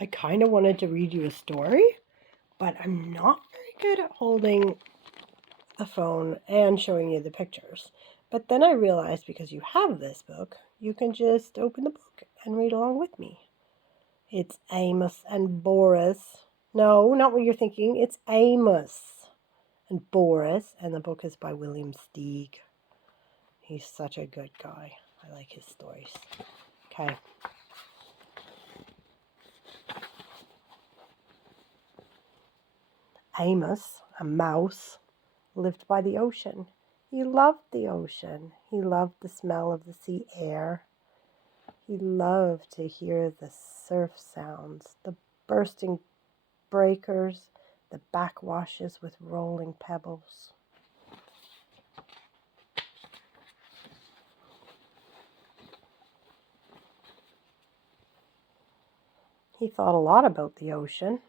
I kind of wanted to read you a story, but I'm not very good at holding the phone and showing you the pictures. But then I realized because you have this book, you can just open the book and read along with me. It's AMOS and BORIS. No, not what you're thinking. It's AMOS and BORIS, and the book is by William Steig. He's such a good guy. I like his stories. Okay. Amos, a mouse, lived by the ocean. He loved the ocean. He loved the smell of the sea air. He loved to hear the surf sounds, the bursting breakers, the backwashes with rolling pebbles. He thought a lot about the ocean,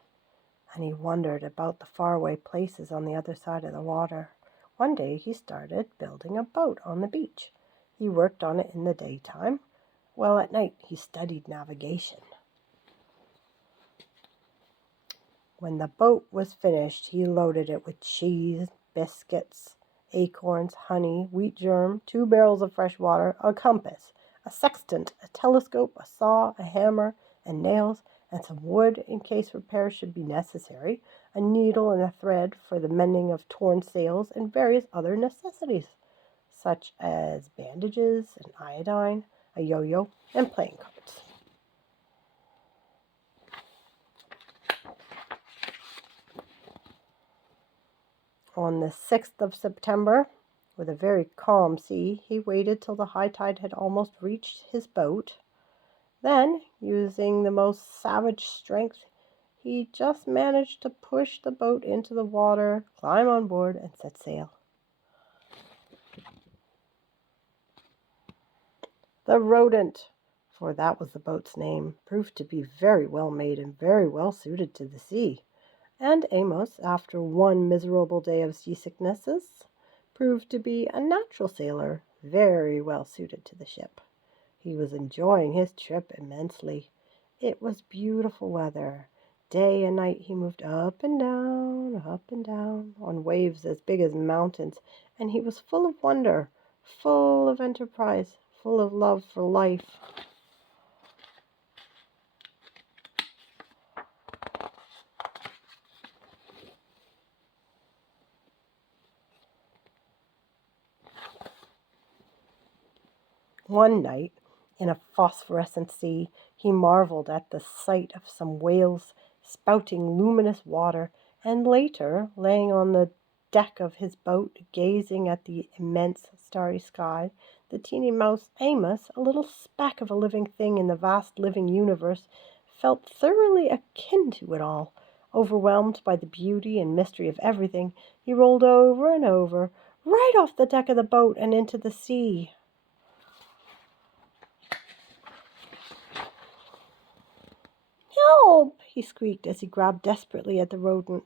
and he wondered about the faraway places on the other side of the water. One day he started building a boat on the beach. He worked on it in the daytime, while at night he studied navigation. When the boat was finished, he loaded it with cheese, biscuits, acorns, honey, wheat germ, 2 barrels of fresh water, a compass, a sextant, a telescope, a saw, a hammer, and nails, and some wood in case repairs should be necessary, a needle and a thread for the mending of torn sails, and various other necessities, such as bandages and iodine, a yo-yo, and playing cards. On the 6th of September, with a very calm sea, he waited till the high tide had almost reached his boat. Then, using the most savage strength, he just managed to push the boat into the water, climb on board, and set sail. The Rodent, for that was the boat's name, proved to be very well made and very well suited to the sea. And Amos, after one miserable day of seasicknesses, proved to be a natural sailor, very well suited to the ship. He was enjoying his trip immensely. It was beautiful weather. Day and night he moved up and down, on waves as big as mountains, and he was full of wonder, full of enterprise, full of love for life. One night, in a phosphorescent sea, he marveled at the sight of some whales spouting luminous water, and later, laying on the deck of his boat, gazing at the immense starry sky, the teeny mouse Amos, a little speck of a living thing in the vast living universe, felt thoroughly akin to it all. Overwhelmed by the beauty and mystery of everything, he rolled over and over, right off the deck of the boat and into the sea. "Help!" he squeaked as he grabbed desperately at the rodent,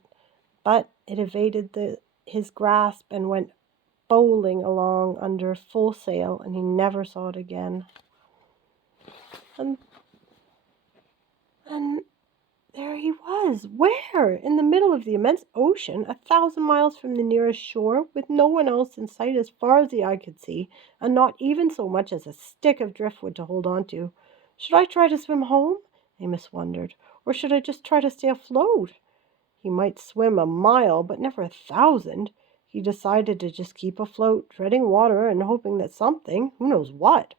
but it evaded his grasp and went bowling along under full sail, and he never saw it again. And there he was. Where? In the middle of the immense ocean, 1,000 miles from the nearest shore, with no one else in sight as far as the eye could see, and not even so much as a stick of driftwood to hold on to. Should I try to swim home? Amos wondered. Or should I just try to stay afloat? He might swim a mile, but never 1,000. He decided to just keep afloat, treading water and hoping that something, who knows what,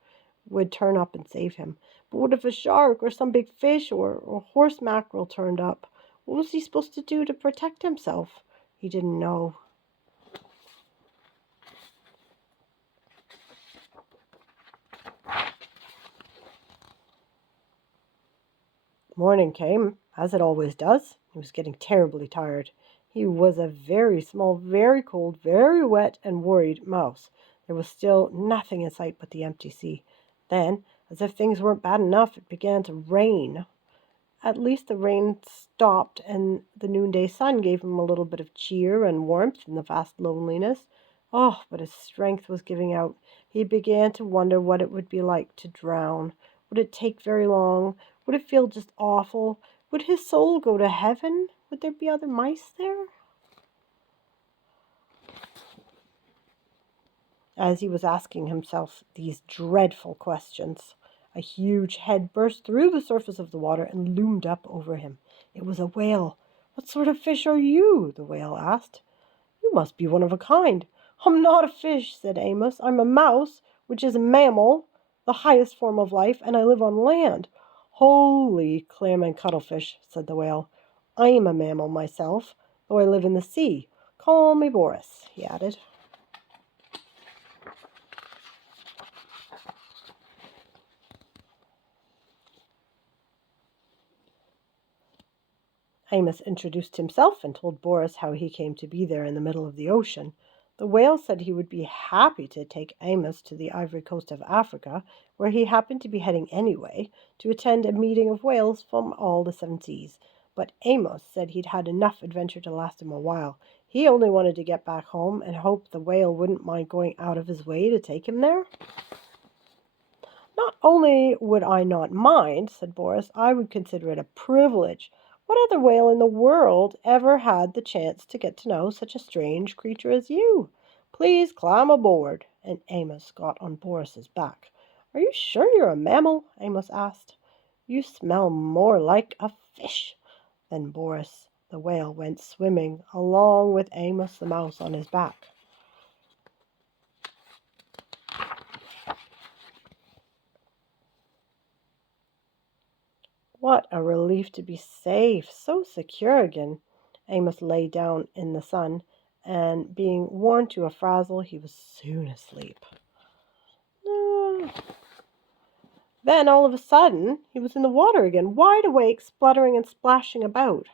would turn up and save him. But what if a shark or some big fish or horse mackerel turned up? What was he supposed to do to protect himself? He didn't know. Morning came, as it always does. He was getting terribly tired. He was a very small, very cold, very wet, and worried mouse. There was still nothing in sight but the empty sea. Then, as if things weren't bad enough, it began to rain. At least the rain stopped, and the noonday sun gave him a little bit of cheer and warmth in the vast loneliness. Oh, but his strength was giving out. He began to wonder what it would be like to drown. Would it take very long? Would it feel just awful? Would his soul go to heaven? Would there be other mice there? As he was asking himself these dreadful questions, a huge head burst through the surface of the water and loomed up over him. It was a whale. "What sort of fish are you?" the whale asked. "You must be one of a kind." "I'm not a fish," said Amos. "I'm a mouse, which is a mammal, the highest form of life, and I live on land." "Holy clam and cuttlefish," said the whale. "I'm a mammal myself, though I live in the sea. Call me Boris," he added. Amos introduced himself and told Boris how he came to be there in the middle of the ocean. The whale said he would be happy to take Amos to the ivory coast of Africa, where he happened to be heading anyway, to attend a meeting of whales from all the seven seas. But Amos said he'd had enough adventure to last him a while. He only wanted to get back home and hoped the whale wouldn't mind going out of his way to take him there. "Not only would I not mind," said Boris, "I would consider it a privilege. What other whale in the world ever had the chance to get to know such a strange creature as you? Please climb aboard." And Amos got on Boris's back. "Are you sure you're a mammal?" Amos asked. "You smell more like a fish." Then Boris the whale went swimming along with Amos the mouse on his back. What a relief to be safe, so secure again. Amos lay down in the sun, and being worn to a frazzle, he was soon asleep. Then, all of a sudden, he was in the water again, wide awake, spluttering and splashing about.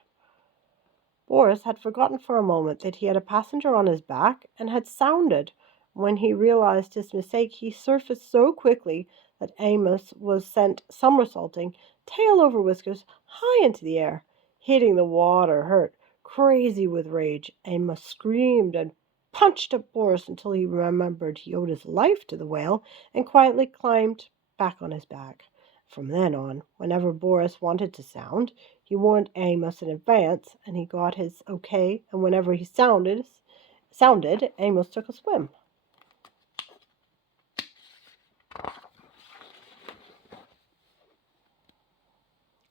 Boris had forgotten for a moment that he had a passenger on his back and had sounded. When he realized his mistake, he surfaced so quickly that Amos was sent somersaulting, tail over whiskers, high into the air. Hitting the water hurt. Crazy with rage, Amos screamed and punched at Boris until he remembered he owed his life to the whale and quietly climbed back on his back. From then on, whenever Boris wanted to sound, he warned Amos in advance, and he got his okay, and whenever he sounded, Amos took a swim.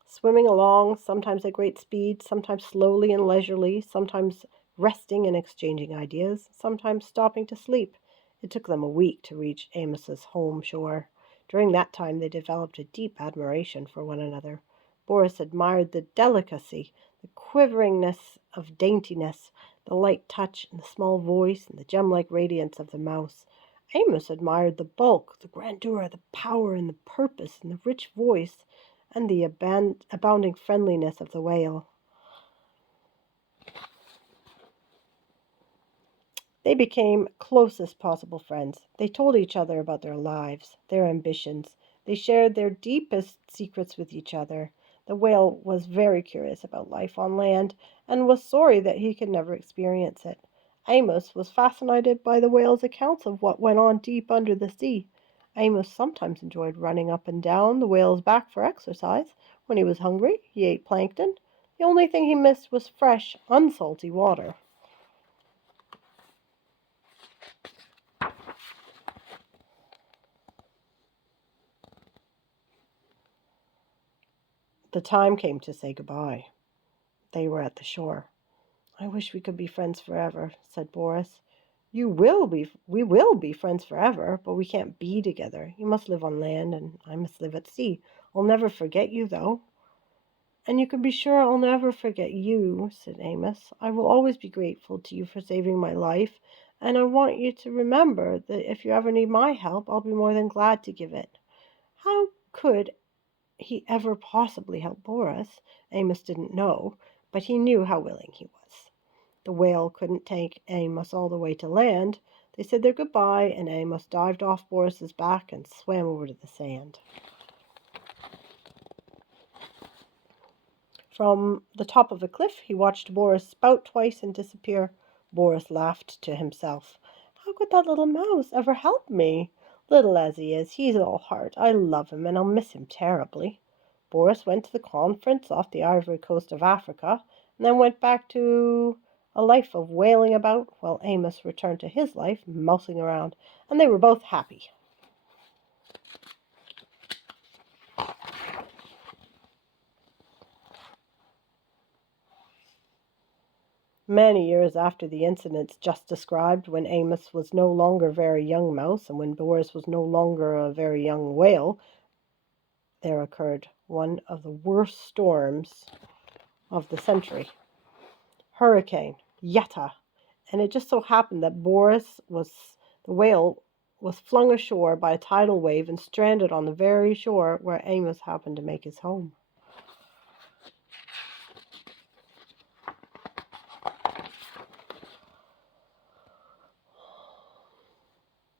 Swimming along, sometimes at great speed, sometimes slowly and leisurely, sometimes resting and exchanging ideas, sometimes stopping to sleep. It took them a week to reach Amos's home shore. During that time, they developed a deep admiration for one another. Boris admired the delicacy, the quiveringness of daintiness, the light touch and the small voice and the gem-like radiance of the mouse. Amos admired the bulk, the grandeur, the power and the purpose and the rich voice and the abounding friendliness of the whale. They became closest possible friends. They told each other about their lives, their ambitions. They shared their deepest secrets with each other. The whale was very curious about life on land and was sorry that he could never experience it. Amos was fascinated by the whale's accounts of what went on deep under the sea. Amos sometimes enjoyed running up and down the whale's back for exercise. When he was hungry, he ate plankton. The only thing he missed was fresh, unsalty water. The time came to say goodbye. They were at the shore. "I wish we could be friends forever," said Boris. We will be friends forever, but we can't be together. You must live on land, and I must live at sea. I'll never forget you, though." "And you can be sure I'll never forget you," said Amos. "I will always be grateful to you for saving my life, and I want you to remember that if you ever need my help, I'll be more than glad to give it." How could he ever possibly help Boris? Amos didn't know, but he knew how willing he was. The whale couldn't take Amos all the way to land. They said their goodbye, and Amos dived off Boris's back and swam over to the sand. From the top of a cliff, he watched Boris spout twice and disappear. Boris laughed to himself. "How could that little mouse ever help me? Little as he is, he's all heart. I love him, and I'll miss him terribly." Boris went to the conference off the Ivory Coast of Africa, and then went back to a life of wailing about, while Amos returned to his life, mousing around, and they were both happy. Many years after the incidents just described, when Amos was no longer a very young mouse, and when Boris was no longer a very young whale, there occurred one of the worst storms of the century. Hurricane Yetta. And it just so happened that the whale was flung ashore by a tidal wave and stranded on the very shore where Amos happened to make his home.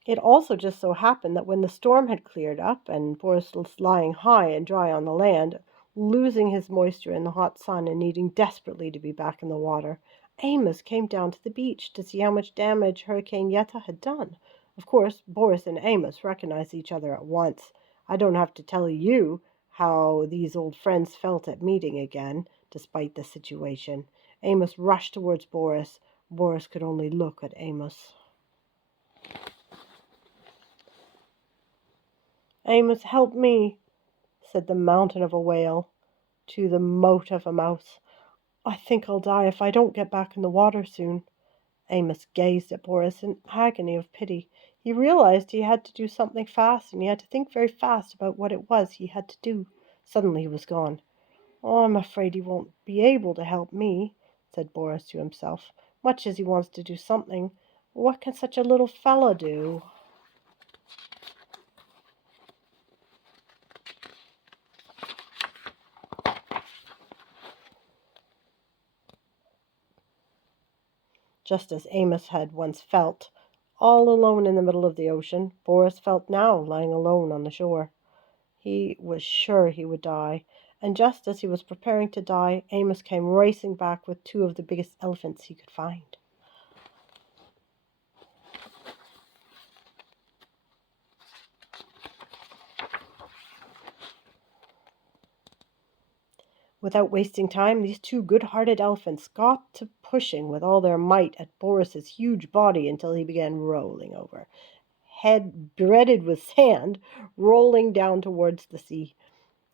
It also just so happened that when the storm had cleared up and Boris was lying high and dry on the land, losing his moisture in the hot sun and needing desperately to be back in the water, Amos came down to the beach to see how much damage Hurricane Yetta had done. Of course, Boris and Amos recognized each other at once. I don't have to tell you how these old friends felt at meeting again, despite the situation. Amos rushed towards Boris. Boris could only look at Amos. Amos, help me, said the mountain of a whale to the mote of a mouse. I think I'll die if I don't get back in the water soon. Amos gazed at Boris in agony of pity. He realized he had to do something fast, and he had to think very fast about what it was he had to do. Suddenly he was gone. Oh, I'm afraid he won't be able to help me, said Boris to himself, much as he wants to do something. What can such a little fella do? Just as Amos had once felt, all alone in the middle of the ocean, Boris felt now lying alone on the shore. He was sure he would die, and just as he was preparing to die, Amos came racing back with two of the biggest elephants he could find. Without wasting time, these two good-hearted elephants got to pushing with all their might at Boris's huge body until he began rolling over, head bedded with sand, rolling down towards the sea.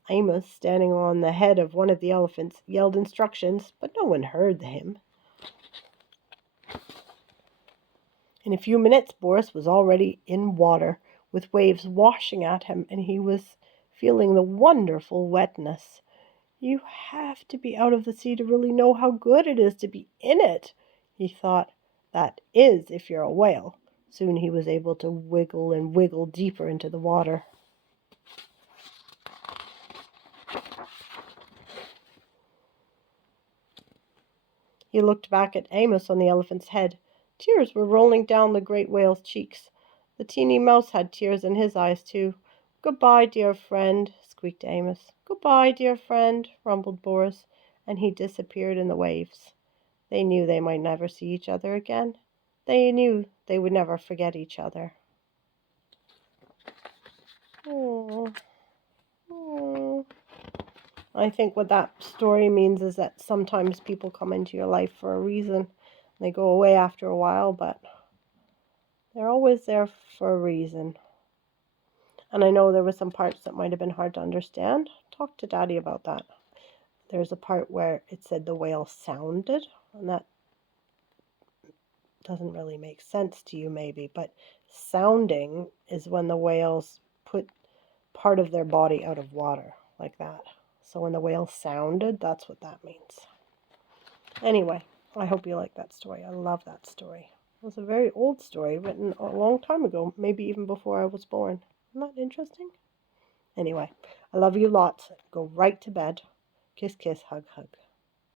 Amos, standing on the head of one of the elephants, yelled instructions, but no one heard him. In a few minutes, Boris was already in water, with waves washing at him, and he was feeling the wonderful wetness. You have to be out of the sea to really know how good it is to be in it, he thought. That is, if you're a whale. Soon he was able to wiggle and wiggle deeper into the water. He looked back at Amos on the elephant's head. Tears were rolling down the great whale's cheeks. The teeny mouse had tears in his eyes, too. Goodbye, dear friend, squeaked Amos. Goodbye, dear friend, rumbled Boris, and he disappeared in the waves. They knew they might never see each other again. They knew they would never forget each other. Oh. Oh. I think what that story means is that sometimes people come into your life for a reason. They go away after a while, but they're always there for a reason. And I know there were some parts that might have been hard to understand. Talk to Daddy about that. There's a part where it said the whale sounded, and that doesn't really make sense to you maybe, but sounding is when the whales put part of their body out of water, like that. So when the whale sounded, that's what that means. Anyway, I hope you like that story. I love that story. It was a very old story written a long time ago, maybe even before I was born. Isn't that interesting? Anyway, I love you lots. Go right to bed. Kiss, kiss, hug, hug.